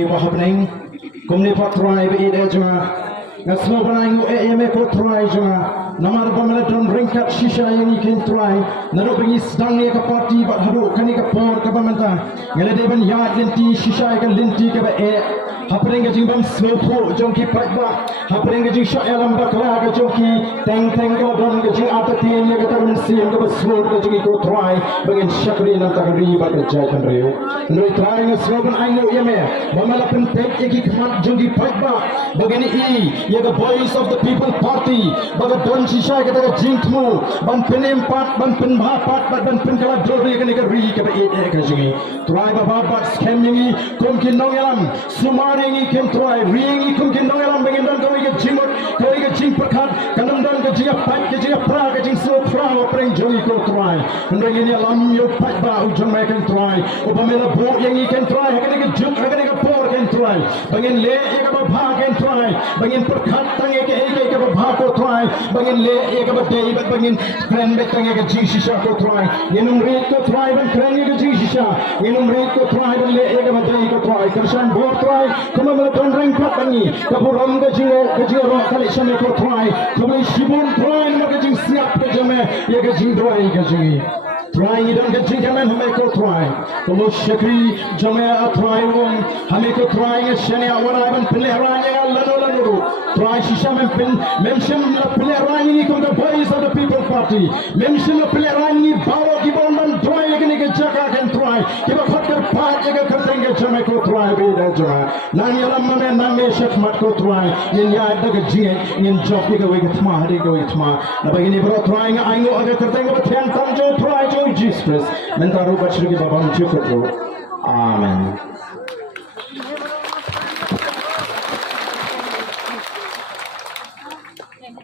happening. Kumni patrai be ide jama. Ngasno banang eme ko try jama. Namar bamaladon ringkat shisha yang ikin try. Nado bengi sedang ni ka party bat hadu kani ka por ka bamanta. Ngelade ban yard linti shisha ka linti ka ba happening ka jingbam slopo jongki Paidbah. Happening ka jing Shah alam bakla ka jongki teng ko don ka jing atatin ya ka tamen sim ka ba slow ka jing ko try. Bangin syakri nan takri ba ka jai kan reu. Noi try nga slogan aino yeme. Bamala pen tek eki khamat jongki Paidbah. Bagani ya the voice of the people party. Baga don shisha ka ta jingtmu. Ban penem pat ban pen bha pat ban pen kala jodi ka ni ka ri ka ba ka jingi. Try ba ba scamming kom kin nong yalam. Sumaringi kem try ringi kom kin nong yalam bangin don ka wi jimot ka wi jing perkat kanam don ka jinga pat ka jinga pra ka jing so pra opreng jongi ko try. Ndang ni alam yo Paidbah ujong mai kan try. Obamela bo yang ikan try ka ni ka juk ka ni ka por kan try. Bangin le ka ba bha kan try. Bangin perkat tang ke ka ba bha ko try. Bangin le ka ba dei bangin kren bet tang ka jing shisha ko try. Yenum re ko try ban kren ka jing shisha. Yenum re ko try ban le ka ba dei ko try. Kershan bo try kuma mala don reng pat tangi. Kapuram ka jinga ro kali shame ko try. Kuma shibun try ma ka jing siap ka jame ye ka Jingduwai ka jingi. Trying it on the Jingkyrshan hame ko try. Kamu syakri jamaya try wong hame ko try nge shania wana ban peleranya lanu. Try shisha mention la peleranya ni kom the voice of the people party. Mention la peleranya ni bawa ki ban try ni ke jaka kan try. Kiba khatkar pat ke khatenge jame ko try be da jama. Nani alam mame name shak mat ko try. Yin ya daga jing yin job ke we ke thma hade ke we thma. Na bagini bro trying aingo age khatenge ba thyan tam jo try Jesus, mentaru bachru ki babam chukro. Amen.